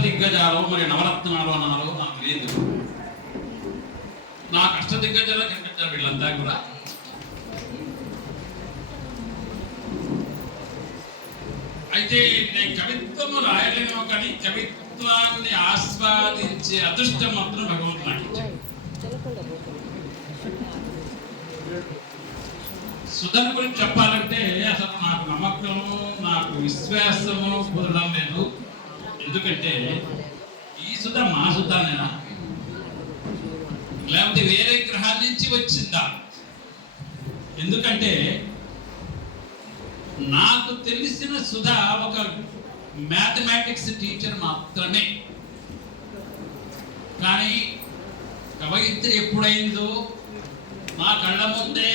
అష్టదిగ్గజాలు మరి నవరత్నాలు అన్నారో నాకు లేదు నాకు అష్టదిగ్గజాలు కనిపించారు వీళ్ళంతా కూడా. అయితే నేను కవిత్వం రాయలేను కానీ కవిత్వాన్ని ఆస్వాదించే అదృష్టం మాత్రం భగవంతుడు నాకు ఇచ్చాడు. సుధన్ గురించి చెప్పాలంటే అసలు నాకు నమ్మకము నాకు విశ్వాసము కుదరడం లేదు. ఎందుకంటే ఈ సుధ మా సుధానేనా? లేకపోతే వేరే గ్రహాల నుంచి వచ్చిందా? ఎందుకంటే నాకు తెలిసిన సుధ ఒక మ్యాథమెటిక్స్ టీచర్ మాత్రమే. కానీ కవయిత్రి ఎప్పుడైందో మా కళ్ళ ముందే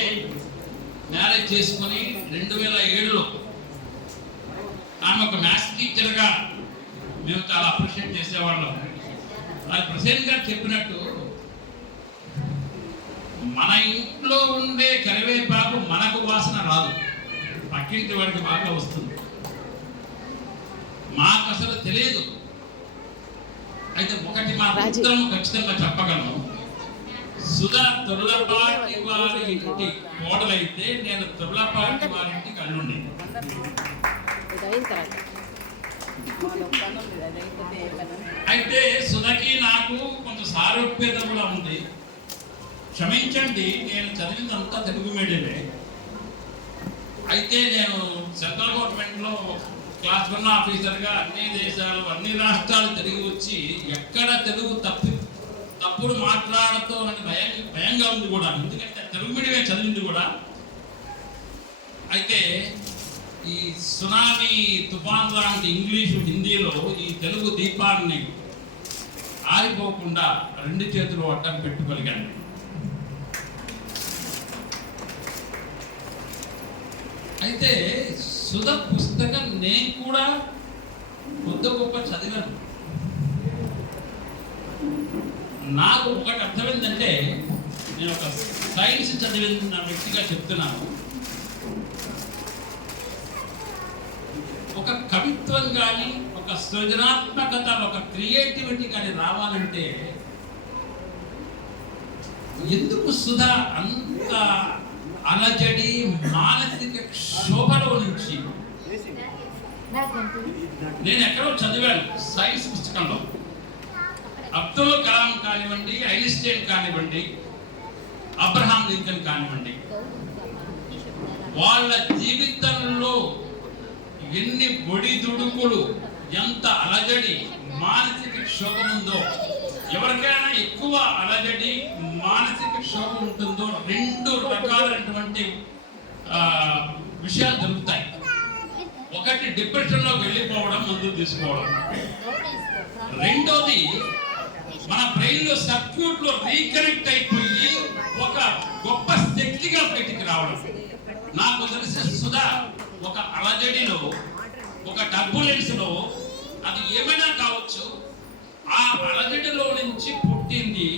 మ్యారేజ్ చేసుకొని రెండు వేల ఏడులో ఆమె ఒక మ్యాథ్స్ టీచర్గా మేము చాలా అప్రిషియేట్ చేసేవాళ్ళం. అది ప్రసేన్ గారు చెప్పినట్టు మన ఇంట్లో ఉండే కరివేపాకు మనకు వాసన రాదు. పక్కింటి వాడికి బాగా వస్తుంది. మాకు అసలు తెలియదు. అయితే ఒకటి మా ఉత్తరం ఖచ్చితంగా చెప్పగలను. సుధా తొర్లపాటి వారి ఇంటి కోడలైతే నేను తొర్లపాటి వారి ఇంటికి అల్లుండి అయితే సుధకి నాకు కొంత సారూప్యత కూడా ఉంది. క్షమించండి నేను చదివిందంతా తెలుగు మీడియమే. అయితే నేను సెంట్రల్ గవర్నమెంట్లో క్లాస్ వన్ ఆఫీసర్గా అన్ని దేశాలు అన్ని రాష్ట్రాలు తిరిగి వచ్చి ఎక్కడ తెలుగు తప్పి తప్పుడు మాట్లాడతో అని భయం భయంగా ఉంది కూడా. ఎందుకంటే తెలుగు మీడియమే చదివింది కూడా. అయితే ఈ సునామీ తుఫాన్ లాంటి ఇంగ్లీషు హిందీలో ఈ తెలుగు దీపాన్ని ఆరిపోకుండా రెండు చేతులు అడ్డం పెట్టుకోగలిగాను అయితే సుధ పుస్తకం నేను కూడా కొద్ది గొప్ప చదివాను. నాకు ఒకటి అర్థమైందంటే నేను ఒక సైన్స్ చదివిన వ్యక్తిగా చెప్తున్నాను. ఒక కవిత్వం కానీ ఒక సృజనాత్మకత ఒక క్రియేటివిటీ కానీ రావాలంటే ఎందుకు సుధా అంత అలజడి మానసిక క్షోభలో నుంచి? నేను ఎక్కడో చదివాను సైన్స్ పుస్తకంలో. అబ్దుల్ కలాం కానివ్వండి ఐన్స్టైన్ కానివ్వండి అబ్రహాం లింకన్ కానివ్వండి వాళ్ళ జీవితంలో ఎన్ని ఒడిదుడుకులు ఎంత అలజడి మానసిక క్షోభం ఉందో ఎవరికైనా ఎక్కువ అలజడి మానసిక క్షోభం ఉంటుందో రెండు రకాలైనటువంటి విషయాలు దొరుకుతాయి ఒకటి డిప్రెషన్లోకి వెళ్ళిపోవడం మందులు తీసుకోవడం. రెండోది మన బ్రెయిన్లో సర్క్యూట్లో రీకనెక్ట్ అయిపోయి ఒక గొప్ప శక్తిగా బయటికి రావడం. నాకు తెలిసిన సుధా ఒక అలజడిలో ఒక టర్బులెన్స్లో అది ఏమైనా కావచ్చు? ఆ అలజడిలో నుంచి పుట్టింది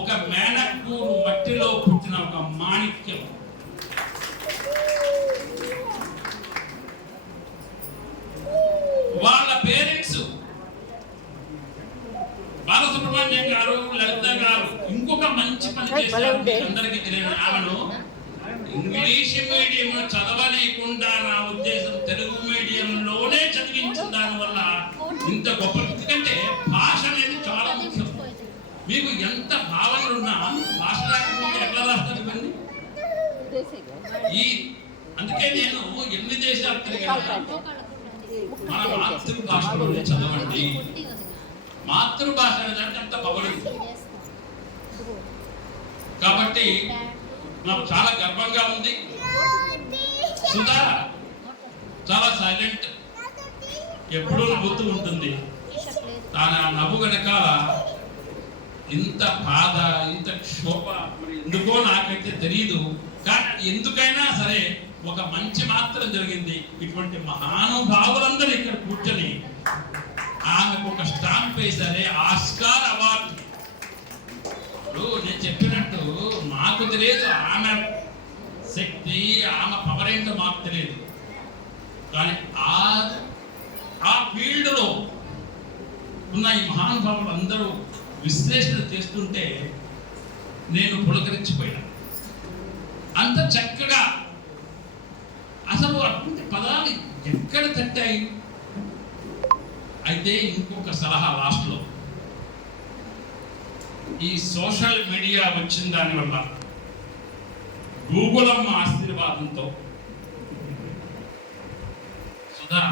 ఒక మేనక్కూరు మట్టిలో పుట్టిన ఒక మాణిక్యం. వాళ్ళ పేరెంట్స్ బాలసుబ్రహ్మణ్యం గారు లలిత గారు ఇంకొక మంచి పని చేశారు. అందరికీ తెలియదు ఆమెను ఇంగ్లీష్ మీడియం చదవలేకుండా నా ఉద్దేశం తెలుగు మీడియంలోనే చదివించిన దానివల్ల ఇంత గొప్ప ఎందుకంటే భాష అనేది చాలా ముఖ్యం. మీకు ఎంత భావనలున్నా భాష రాకపోతే ఎట్లా రాస్తారు ఇవన్నీ ఈ అందుకే నేను ఎన్ని దేశాలు తిరిగాను మన మాతృభాషలోనే చదవండి. మాతృభాష అనేది అంత పవరింది కాబట్టి నాకు చాలా గర్వంగా ఉంది. సుధా చాలా సైలెంట్ ఎప్పుడూ నవ్వుతూ ఉంటుంది. తాను ఆ నవ్వు గనక ఇంత బాధ ఇంత క్షోభ మరి ఎందుకో నాకైతే తెలియదు కానీ ఎందుకైనా సరే ఒక మంచి మాత్రం జరిగింది. ఇటువంటి మహానుభావులందరూ ఇక్కడ కూర్చొని ఆమెకు ఒక స్టాంప్ వేశారే ఆస్కార్ అవార్డు. ఇప్పుడు నేను చెప్పినట్టు మాకు తెలియదు. ఆమె శక్తి ఆమె పవర్ ఏంటో మాకు తెలియదు. కానీ ఆ ఆ ఫీల్డ్లో ఉన్న ఈ మహానుభావులు అందరూ విశ్లేషణ చేస్తుంటే నేను పులకరించిపోయాను. అంత చక్కగా అసలు అటువంటి పదాలు ఎక్కడ తట్టాయి? అయితే ఇంకొక సలహా లాస్ట్లో. ఈ సోషల్ మీడియా వచ్చిన దానివల్ల గూగుల్ ఆశీర్వాదంతో. సుధా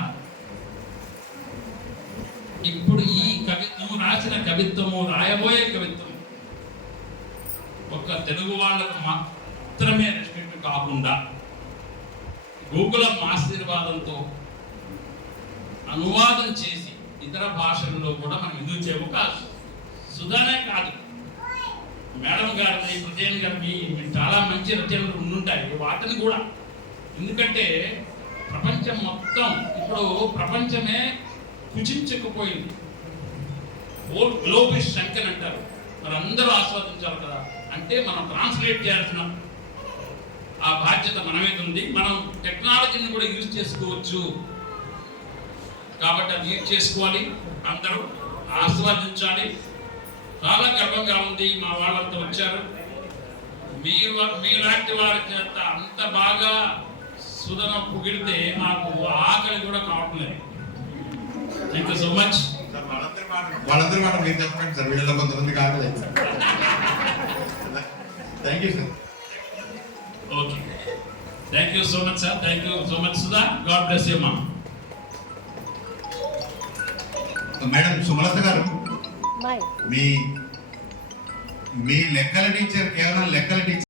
ఇప్పుడు ఈ కవిత్వము రాసిన కవిత్వము రాయబోయే కవిత్వం ఒక తెలుగు వాళ్ళకు మాత్రమే రెస్పెక్ట్ కాకుండా గూగుల్ ఆశీర్వాదంతో అనువాదం చేసి ఇతర భాషల్లో కూడా మనం ఎందుకు చేయము కాదు. సుధానే కాదు మేడం గారిని చాలా మంచి రచనలు ఉండుంటాయి వాటిని కూడా. ఎందుకంటే ప్రపంచం మొత్తం ఇప్పుడు ప్రపంచమే కుచించకపోయింది. ఓల్ గ్లోబ్ శంకర్ అంటారు. మరి అందరూ ఆస్వాదించాలి కదా. అంటే మనం ట్రాన్స్లేట్ చేయాల్సిన ఆ బాధ్యత మన ఉంది. మనం టెక్నాలజీని కూడా యూజ్ చేసుకోవచ్చు. కాబట్టి అది యూజ్ చేసుకోవాలి. అందరూ ఆస్వాదించాలి. చాలా గర్వంగా ఉంది మా వాళ్ళంతా వచ్చారు. మీరు మీలాంటి వారి చేత అంత బాగా సుధన పొగిడితే నాకు ఆకలి కూడా కావట్లేదు. థ్యాంక్ యూ సో మచ్ వాళ్ళందరి మాట మీరు చెప్పండి సార్ వీళ్ళలో కొంతమంది కావలేదు thank you sir okay thank you so much sir thank you so much Sudha God bless you మా మేడం సుమలత గారు మీ మీ లెక్కల టీచర్ కేవలం లెక్కల టీచర్